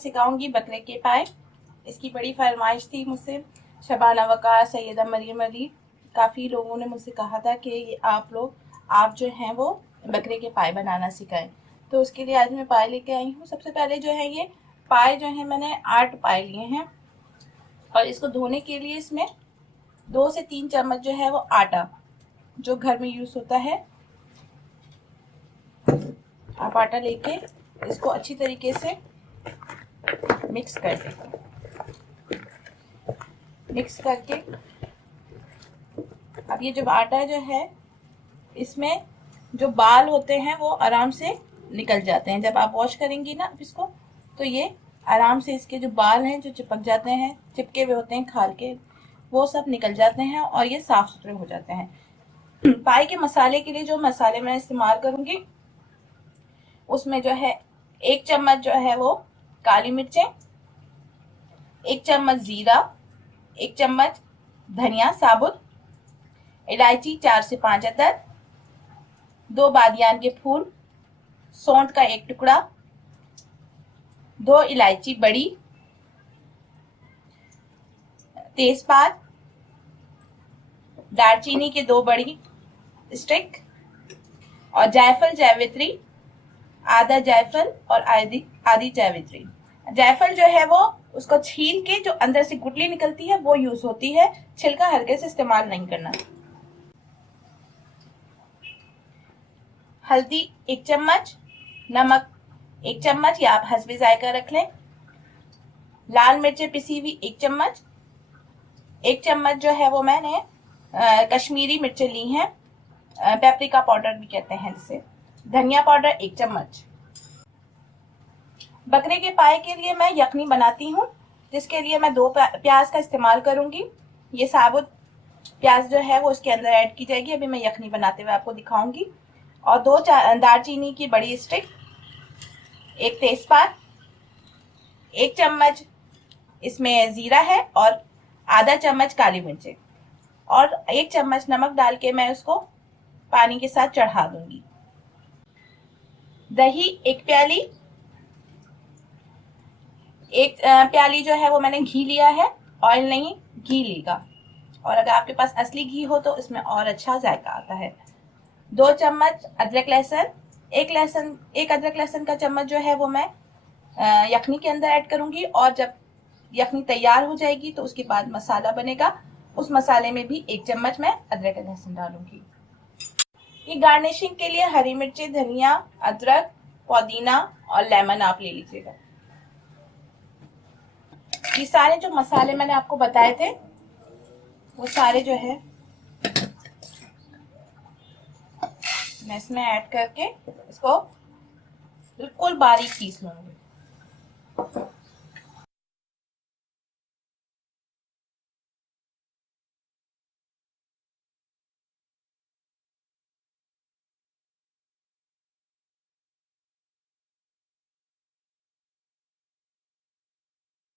सिखाऊंगी बकरे के पाए। इसकी बड़ी फरमाइश थी मुझसे, शबाना वक़ार, सैयदा मरियम अली, काफ़ी लोगों ने मुझसे कहा था कि आप जो हैं वो बकरे के पाए बनाना सिखाएं। तो उसके लिए आज मैं पाए लेके आई हूँ। सबसे पहले जो है ये पाए जो है मैंने 8 पाए लिए हैं और इसको धोने के लिए इसमें 2 से 3 चम्मच जो है वो आटा जो घर में यूज़ होता है, आप आटा लेके इसको अच्छी तरीके से मिक्स कर दें। मिक्स करके अब ये जब आटा जो है इसमें जो बाल होते हैं वो आराम से निकल जाते हैं। जब आप वॉश करेंगी ना इसको तो ये आराम से इसके जो बाल हैं जो चिपक जाते हैं, चिपके हुए होते हैं खाल के, वो सब निकल जाते हैं और ये साफ सुथरे हो जाते हैं। पाए के मसाले के लिए जो मसाले मैं इस्तेमाल करूंगी उसमें जो है 1 चम्मच जो है वो काली मिर्चें, 1 चम्मच जीरा, 1 चम्मच धनिया साबुत, इलायची 4 से 5 अदद, 2 बादियान के फूल, सौंठ का 1 टुकड़ा, 2 इलायची बड़ी, तेजपात, दालचीनी के 2 बड़ी स्टिक और जायफल जावित्री, आधा जायफल और आधी जावित्री। जायफल जो है वो उसको छील के जो अंदर से गुठली निकलती है वो यूज होती है, छिलका हल्के से इस्तेमाल नहीं करना। हल्दी 1 चम्मच, नमक 1 चम्मच या आप हस्बे जायका रख लें, लाल मिर्चें पिसी हुई 1 चम्मच, 1 चम्मच जो है वो मैंने कश्मीरी मिर्चें ली हैं, पेपरिका पाउडर भी कहते हैं जिसे, धनिया पाउडर 1 चम्मच। बकरे के पाए के लिए मैं यखनी बनाती हूँ, जिसके लिए मैं 2 प्याज का इस्तेमाल करूंगी। ये साबुत प्याज जो है वो उसके अंदर ऐड की जाएगी, अभी मैं यखनी बनाते हुए आपको दिखाऊंगी। और 2 दालचीनी की बड़ी स्टिक, 1 तेजपात, 1 चम्मच इसमें जीरा है और आधा चम्मच काली मिर्चें और 1 चम्मच नमक डाल के मैं उसको पानी के साथ चढ़ा दूंगी। दही 1 प्याली, 1 प्याली जो है वो मैंने घी लिया है, ऑयल नहीं घी लेगा, और अगर आपके पास असली घी हो तो इसमें और अच्छा जायका आता है। 2 चम्मच अदरक लहसुन, एक अदरक लहसुन का चम्मच जो है वो मैं यखनी के अंदर ऐड करूंगी, और जब यखनी तैयार हो जाएगी तो उसके बाद मसाला बनेगा, उस मसाले में भी 1 चम्मच मैं अदरक लहसुन डालूंगी। ये गार्निशिंग के लिए हरी मिर्ची, धनिया, अदरक, पुदीना और लेमन आप ले लीजिएगा। ये सारे जो मसाले मैंने आपको बताए थे वो सारे जो है मैं इसमें ऐड करके इसको बिल्कुल बारीक पीस लूंगी।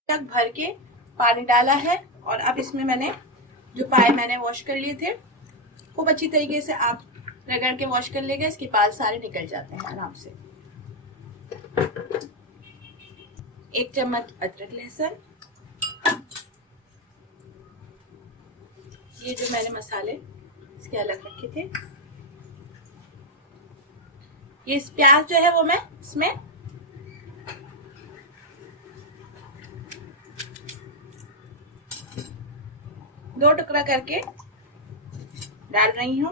तक भर के पानी डाला है और अब इसमें मैंने जो पाए मैंने वॉश कर लिए थे खूब अच्छी तरीके से आप रगड़ के वॉश कर लेगा, इसके बाल सारे निकल जाते हैं आराम से। 1 चम्मच अदरक लहसुन, ये जो मैंने मसाले इसके अलग रखे थे, ये इस प्याज जो है वो मैं इसमें दो टुकड़ा करके डाल रही हूँ।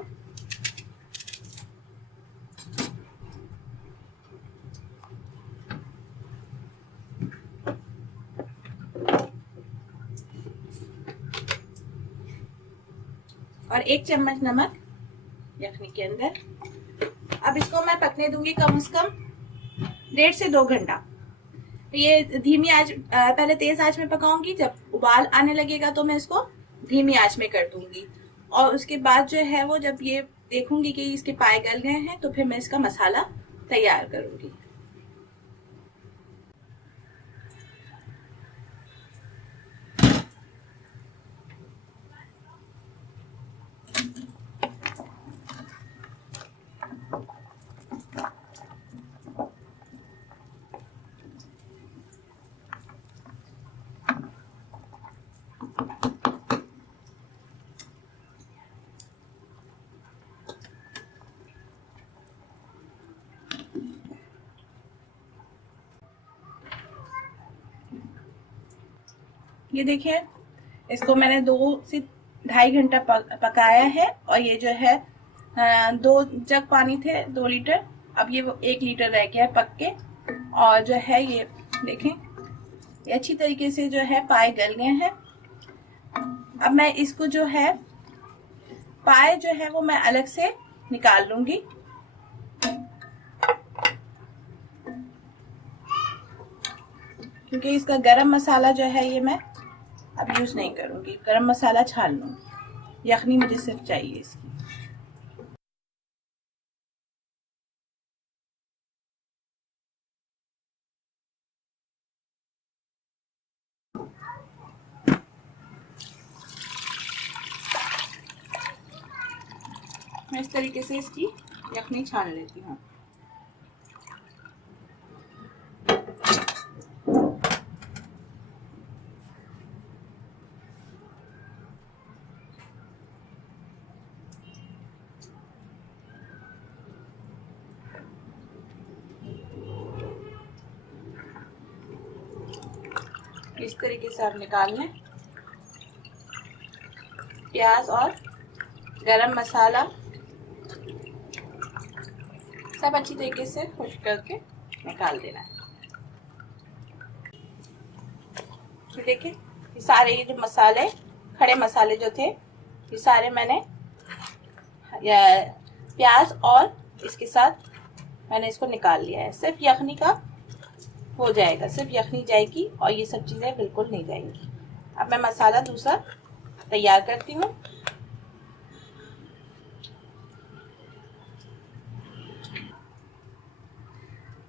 और 1 चम्मच नमक यखनी के अंदर। अब इसको मैं पकने दूंगी कम से कम 1.5 से 2 घंटा। ये धीमी आंच, पहले तेज आंच में पकाऊंगी, जब उबाल आने लगेगा तो मैं इसको धीमी आंच में कर दूंगी, और उसके बाद जो है वो जब ये देखूंगी कि इसके पाए गल गए हैं तो फिर मैं इसका मसाला तैयार करूंगी। ये देखिए, इसको मैंने 2 से ढाई घंटा पकाया है। और ये जो है 2 जग पानी थे, 2 लीटर, अब ये 1 लीटर रह गया है पक के। और जो है ये देखें, ये अच्छी तरीके से जो है पाए गल गए हैं। अब मैं इसको जो है पाए जो है वो मैं अलग से निकाल लूंगी। क्योंकि इसका गरम मसाला जो है ये मैं अब यूज नहीं करूंगी, गरम मसाला छान लूंगी। यखनी मुझे सिर्फ चाहिए इसकी। मैं इस तरीके से इसकी यखनी छान लेती हूँ। इस तरीके से आप निकाल लें। प्याज और गरम मसाला सब अच्छी तरीके से खुश्क करके निकाल देना है। तो देखिए, ये सारे ये जो मसाले, खड़े मसाले जो थे, ये सारे मैंने प्याज और इसके साथ मैंने इसको निकाल लिया है। सिर्फ यखनी का हो जाएगा, सिर्फ यखनी जाएगी और ये सब चीज़ें बिल्कुल नहीं जाएंगी। अब मैं मसाला दूसरा तैयार करती हूँ।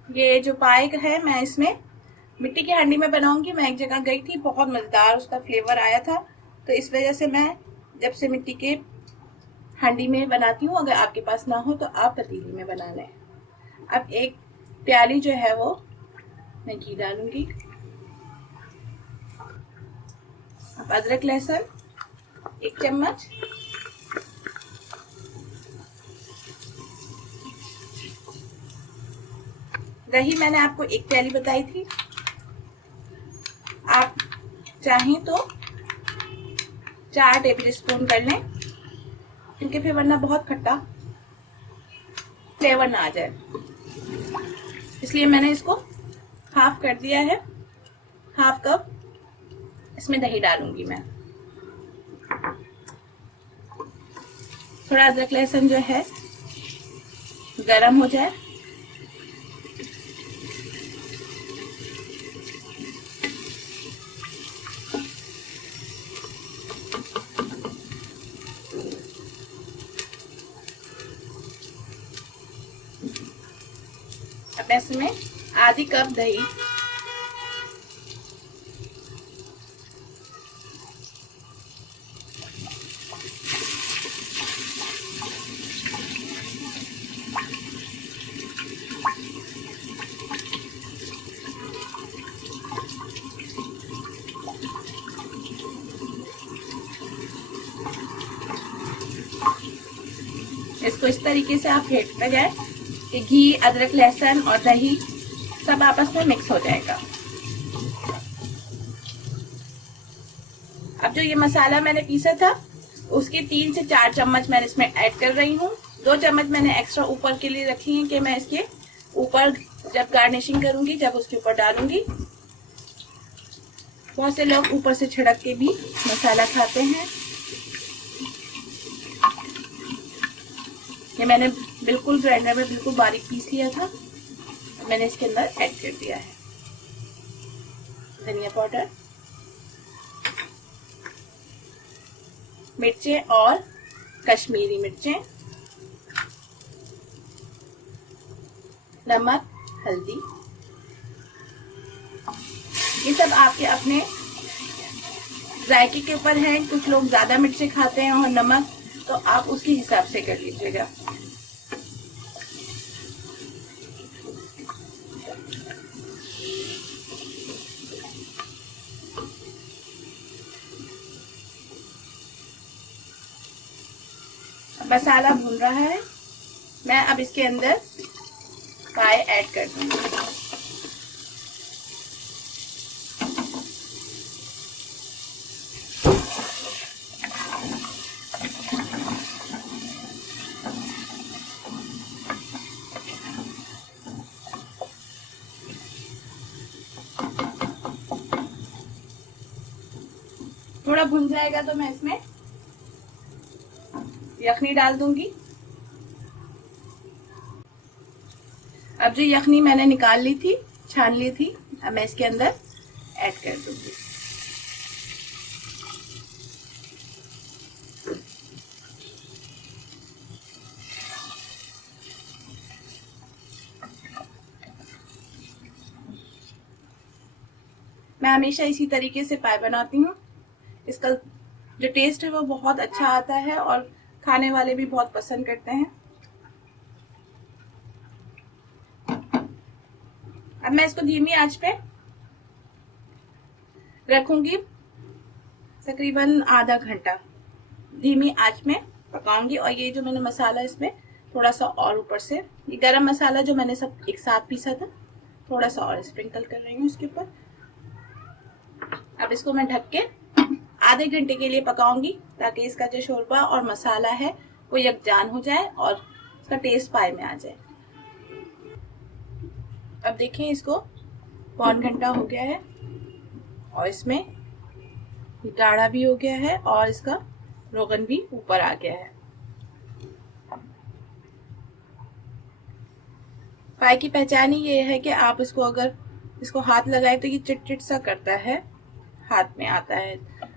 ये जो पाए है मैं इसमें मिट्टी की हांडी में बनाऊंगी। मैं एक जगह गई थी, बहुत मज़ेदार उसका फ्लेवर आया था, तो इस वजह से मैं जब से मिट्टी के हांडी में बनाती हूँ। अगर आपके पास ना हो तो आप पतीली में बना लें। अब एक प्याली जो है वो मैं घी डालूंगी। अब अदरक लहसुन 1 चम्मच, दही मैंने आपको 1 प्याली बताई थी, आप चाहें तो 4 टेबल स्पून कर लें, क्योंकि फिर वरना बहुत खट्टा फ्लेवर ना आ जाए, इसलिए मैंने इसको हाफ कर दिया है। हाफ कप इसमें दही डालूंगी मैं। थोड़ा अदरक लहसुन जो है गरम हो जाए, अब इसमें आधी कप दही, इसको इस तरीके से आप फेंटते जाए कि घी, अदरक लहसुन और दही सब आपस में मिक्स हो जाएगा। अब जो ये मसाला मैंने पीसा था उसके 3 से 4 चम्मच मैंने इसमें ऐड कर रही हूँ। 2 चम्मच मैंने एक्स्ट्रा ऊपर के लिए रखी है कि मैं इसके ऊपर जब गार्निशिंग करूंगी जब उसके ऊपर डालूंगी। बहुत से लोग ऊपर से छिड़क के भी मसाला खाते हैं। ये मैंने बिल्कुल ग्राइंडर में बिल्कुल बारीक पीस लिया था, मैंने इसके अंदर ऐड कर दिया है। धनिया पाउडर, मिर्चें और कश्मीरी मिर्चें, नमक, हल्दी, ये सब आपके अपने जायके के ऊपर है। कुछ लोग ज्यादा मिर्चें खाते हैं और नमक, तो आप उसके हिसाब से कर लीजिएगा। मसाला भून रहा है, मैं अब इसके अंदर पाए ऐड कर दूंगी। थोड़ा भुन जाएगा तो मैं इसमें यखनी डाल दूंगी। अब जो यखनी मैंने निकाल ली थी, छान ली थी, अब मैं इसके अंदर ऐड कर दूंगी। मैं हमेशा इसी तरीके से पाए बनाती हूँ। इसका जो टेस्ट है वो बहुत अच्छा आता है और खाने वाले भी बहुत पसंद करते हैं। अब मैं इसको धीमी आंच पे रखूंगी, तकरीबन आधा घंटा धीमी आंच में पकाऊंगी। और ये जो मैंने मसाला इसमें थोड़ा सा और ऊपर से, ये गरम मसाला जो मैंने सब एक साथ पीसा था, थोड़ा सा और स्प्रिंकल कर रही हूँ इसके ऊपर। अब इसको मैं ढक के आधे घंटे के लिए पकाऊंगी ताकि इसका जो शोरबा और मसाला है वो यकजान हो जाए और इसका टेस्ट पाए में आ जाए। अब देखें, इसको पौन घंटा हो गया है और इसमें गाढ़ा भी हो गया है और इसका रोगन भी ऊपर आ गया है। पाए की पहचान ही ये है कि आप इसको अगर इसको हाथ लगाए तो ये चिट चिट सा करता है, हाथ में आता है।